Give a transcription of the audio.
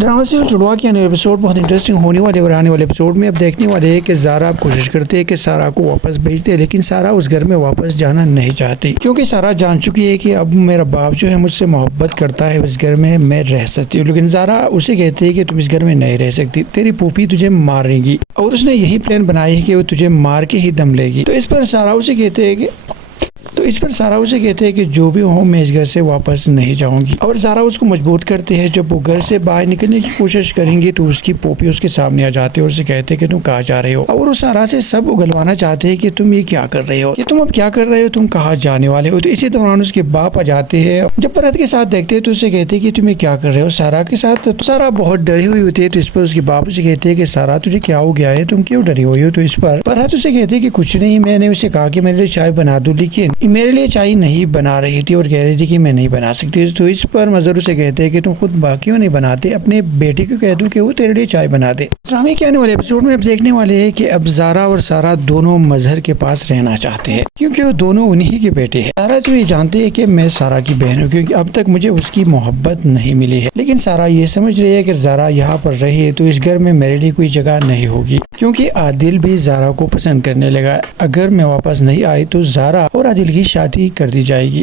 Drama سے جڑوا کے آنے ایپیسوڈ بہت انٹرسٹنگ ہونے والے اور آنے والے ایپیسوڈ میں اب دیکھنے والے ہیں کہ زارا کوشش کرتے ہیں کہ سارا کو واپس بھیجتے، لیکن سارا اس گھر میں واپس جانا نہیں چاہتی، کیونکہ سارا جان چکی ہے کہ اب میرا باپ جو ہے مجھ سے محبت کرتا ہے، اس گھر میں میں رہ سکتی ہوں، لیکن زارا اسے کہتی ہے کہ تم اس گھر میں نہیں رہ سکتی، تیری پھوپھی تجھے مارے گی، اور اس نے یہی پلان بنائی ہے کہ وہ تجھے مار کے ہی دم لے گی۔ تو اس پر سارا اسے کہتے ہیں کہ جو بھی ہو میں اس گھر سے واپس نہیں جاؤں گی، اور زارا اس کو مجبور کرتی ہے۔ جب وہ گھر سے باہر نکلنے کی کوشش کریں گی تو اس کی پھوپھی اس کے سامنے آ جاتے اور اسے کہتے ہیں کہ تم کہاں جا رہے ہو، اور وہ سارا سے سب اگلوانا چاہتے ہیں کہ تم یہ کیا کر رہے ہو، کہ تم اب کیا کر رہے ہو، تم کہاں جانے والے ہو۔ تو اسی دوران اس کے باپ آ جاتے ہیں، جب فرحت کے ساتھ دیکھتے ہیں تو اسے کہتے ہیں کہ تم یہ کیا کر رہے ہو سارا کے ساتھ۔ تو سارا بہت ڈری ہوئی ہوتی ہے، تو اس پر اس کے باپ اسے کہتے ہیں کہ سارا تجھے کیا ہو گیا ہے، تم کیوں ڈری ہوئی ہو۔ تو اس پر فرحت اسے کہتے ہیں کہ کچھ نہیں، میں نے اسے کہا کہ میرے لیے چائے بنا دو، لیکن میرے لیے چائے نہیں بنا رہی تھی اور کہہ رہی تھی کہ میں نہیں بنا سکتی۔ تو اس پر مظہر اسے کہتے ہیں کہ تم خود باقیوں نہیں بناتے، اپنے بیٹے کو کہہ دو کہ وہ تیرے لیے چائے بنا دے۔ ڈرامے کے آنے والے ایپیسوڈ میں اب دیکھنے والے ہیں کہ اب زارا اور سارا دونوں مظہر کے پاس رہنا چاہتے ہیں، کیونکہ وہ دونوں انہی کے بیٹے ہیں۔ سارا جو یہ جانتے ہیں کہ میں سارا کی بہن ہوں، کیونکہ اب تک مجھے اس کی محبت نہیں ملی ہے، لیکن سارا یہ سمجھ رہی ہے کہ زارا یہاں پر رہے تو اس گھر میں میرے لیے کوئی جگہ نہیں ہوگی، کیونکہ عادل بھی زارا کو پسند کرنے لگا۔ اگر میں واپس نہیں آئی تو زارا اور عادل کی شادی کر دی جائے گی۔